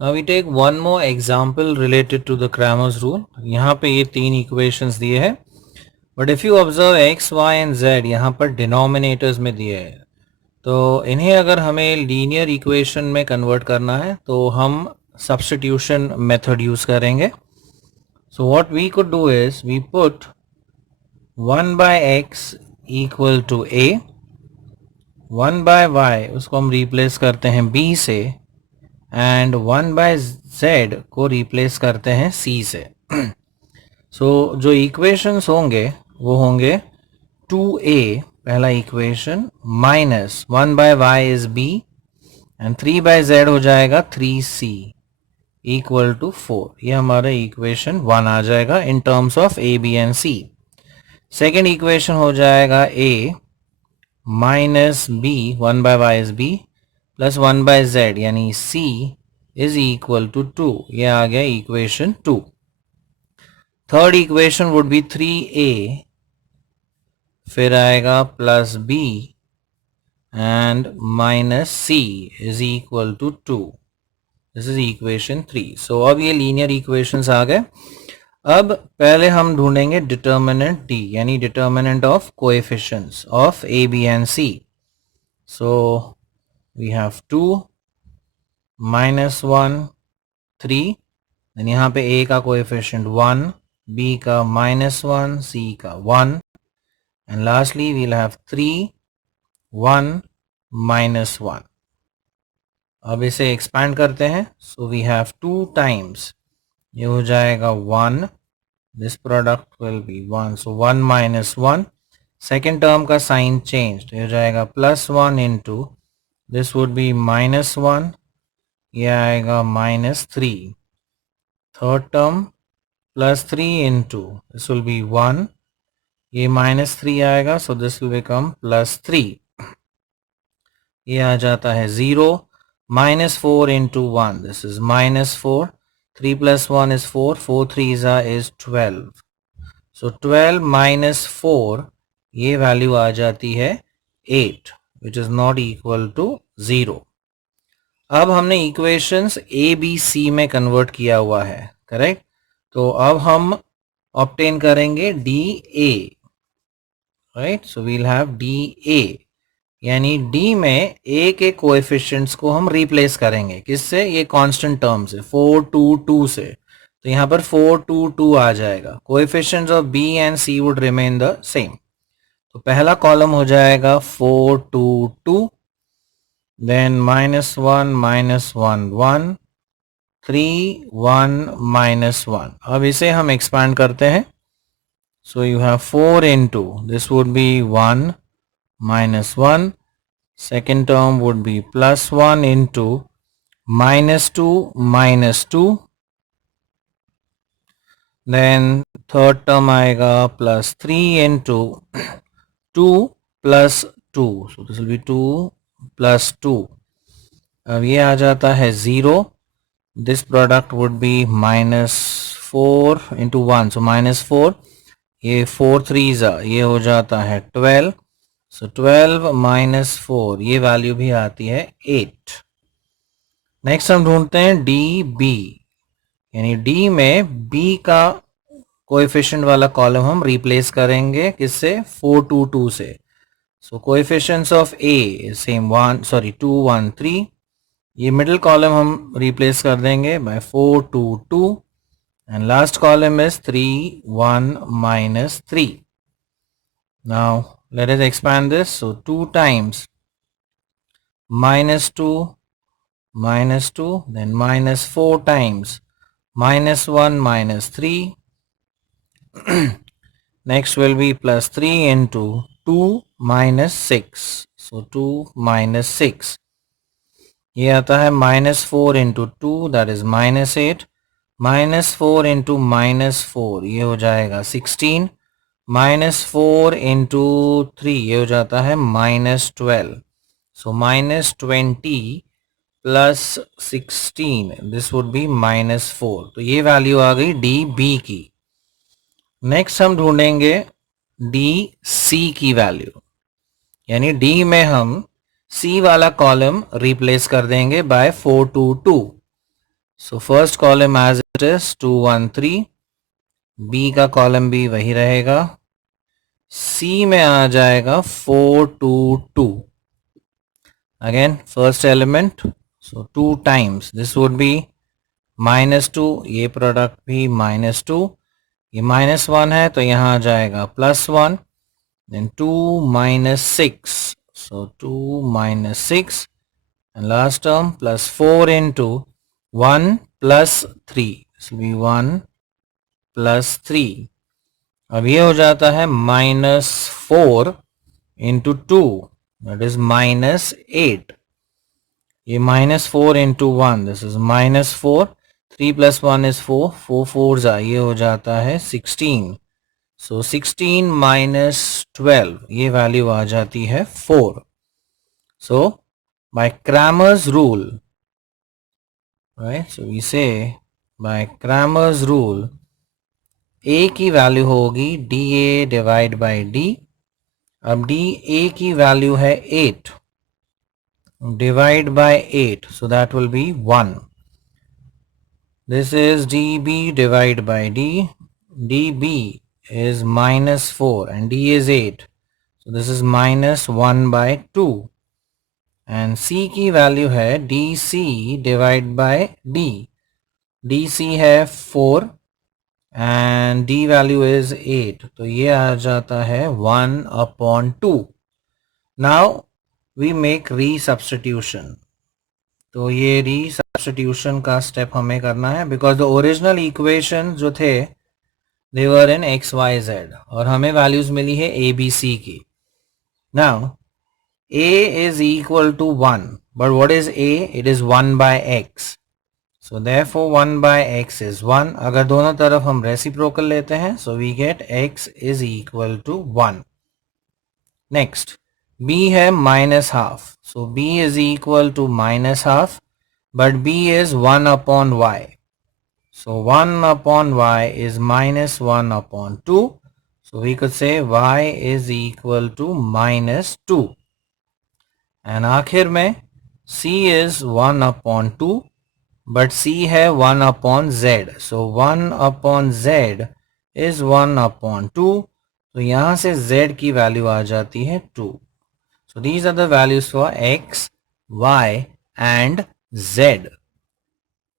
Now we take one more example related to the Cramer's rule. यहाँ पे ये तीन equations दिए हैं, but if you observe x, y and z यहाँ पर denominators में दिए हैं, तो इन्हें अगर हमें linear equation में convert करना है तो हम substitution method use करेंगे. So what we could do is we put 1 by x equal to a, 1 by y उसको हम replace करते हैं b से, एंड 1 बाय z को रिप्लेस करते हैं c से. सो जो इक्वेशंस होंगे वो होंगे 2a पहला equation minus 1 by y is b and 3 by z हो जाएगा 3c इक्वल टू 4. ये हमारा इक्वेशन 1 आ जाएगा in terms of a b and c. Second equation हो जाएगा a minus b 1 by y is b plus 1 by z यानी c is equal to 2. ये आ गया equation 2. Third equation would be 3a फिर आएगा plus b and minus c is equal to 2. This is equation 3. So अब ये linear equations आ गए. अब पहले हम ढूंढेंगे डिटर्मिनेंट d यानी determinant of coefficients of a b and c. So we have 2 minus 1 3, then यहाँ पे a का कोएफिशिएंट 1, b का -1, c का 1 एंड लास्टली we'll have 3 1 -1. अब इसे एक्सपैंड करते हैं. सो we have 2 times, ये हो जाएगा 1, this product will be 1, so 1 minus 1. Second term का साइन चेंज, ये हो जाएगा +1 इंटू दिस वुड बी -1, ये आएगा -3. Third term +3 into this will B 1, ये -3 आएगा, सो दिस विल बिकम +3. ये आ जाता है 0. -4 into 1 this is -4. 3 + 1 is 4, 4 3s is 12. So 12 minus 4 ये वैल्यू आ जाती है 8, which is not equal to 0. अब हमने इक्वेशंस ए बी सी में कन्वर्ट किया हुआ है, करेक्ट. तो अब हम ऑब्टेन करेंगे D A, right. So we'll have D A यानी डी में ए के कोएफिशिएंट्स को हम रिप्लेस करेंगे किससे, ये कांस्टेंट टर्म से 4 2 2 से. तो यहाँ पर 4 2 2 आ जाएगा. Coefficients of B and C would remain the same. तो पहला कॉलम हो जाएगा 4 2 2, देन -1 -1 1, 3 1 -1. अब इसे हम एक्सपैंड करते हैं. So you have 4 into this would be 1 -1. Second term would be +1 into -2 -2. Then third term आएगा +3 into 2 + 2, so this will be 2 + 2. अब ये आ जाता है 0. This product would be -4 into 1, so -4. ये 4 3s ये हो जाता है 12. सो 12 -4 ये वैल्यू भी आती है 8. नेक्स्ट हम ढूंढते हैं डी बी यानी डी में बी का कोएफिशिएंट वाला कॉलम हम रिप्लेस करेंगे किससे, 4 2 2 से. सो कोएफिशिएंट्स ऑफ ए सेम 2 1 3. ये मिडिल कॉलम हम रिप्लेस कर देंगे by 4 2 2 and last column is 3 1 -3. Now let us expand this. So 2 times -2 -2, then -4 times -1 -3. Next will be +3 into 2 -6. So 2 -6. ये आता है -4 into 2 that is -8. -4 into -4 ये हो जाएगा 16. -4 इंटू 3 ये हो जाता है -12. सो -20 प्लस 16 दिस वुड बी -4. तो ये वैल्यू आ गई डी बी की. नेक्स्ट हम ढूंढेंगे डी सी की वैल्यू यानी डी में हम सी वाला कॉलम रिप्लेस कर देंगे by 4 2 2. So first column as it is 2 1 3, B का कॉलम भी वही रहेगा, सी में आ जाएगा 4 2 2. Again first element, so 2 times this would B -2, ये प्रोडक्ट भी -2, ये -1 है तो यहाँ आ जाएगा +1, then 2 -6, so 2 -6, and last term +4 into 1 + 3, this will be 1 + 3. अब ये हो जाता है -4 into 2, that is -8. ये -4 into 1, this is -4, 3 + 1 is 4, 4 4s ये हो जाता है 16. So 16 minus 12, ये वैल्यू आ जाती है 4. So by Cramer's rule, right? So we say by Cramer's rule, A की वैल्यू होगी DA डिवाइड बाई D. अब D A की वैल्यू है 8 divide by 8, so that will be 1. This is DB divided by D. DB is -4 and D is 8. So this is -1/2. And C की value है DC divide by D. DC है 4 and D value is 8. तो ये आ जाता है 1/2. Now we make resubstitution. तो ये रीसब्स्टिट्यूशन का स्टेप हमें करना है बिकॉज द ओरिजिनल इक्वेशन जो थे they were in X Y Z और हमें वैल्यूज मिली है ए बी सी की. Now A is equal to 1, but what is A? It is 1/x. So therefore 1/x is 1. अगर दोनों तरफ हम रेसिप्रोकल लेते हैं so we get x is equal to 1. Next b है -12, so b is equal to -12, but b is 1/y, so 1/y is -1/2, so we could say y is equal to -2. and आखिर में c is 1/2, but c है 1/z, so 1/z is 1/2, तो यहाँ से z की value आ जाती है 2. So these are the values for x, y and z.